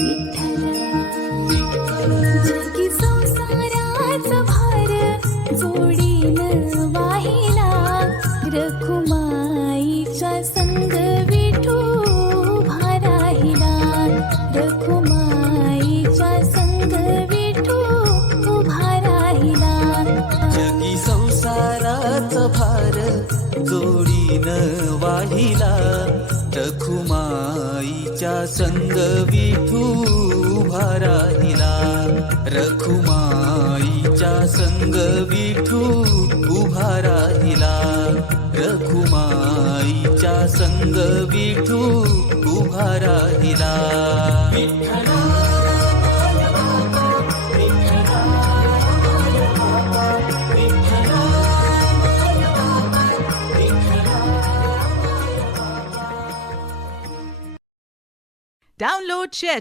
विठ्ठल जगी संसाराचा भार जोडीन वाहिला रखुमाईच्या संग विठू उभा राहिला रखुमाईच्या संग विठू उभा राहिला जगी संसाराचा भार जोडीन वाहिला रखुमाईच्या संग विठू उभा राहिला रखुमाईच्या संग विठू उभा राहिला रखुमाईच्या संग विठू उभा राहिला विठ्ठला Download, share,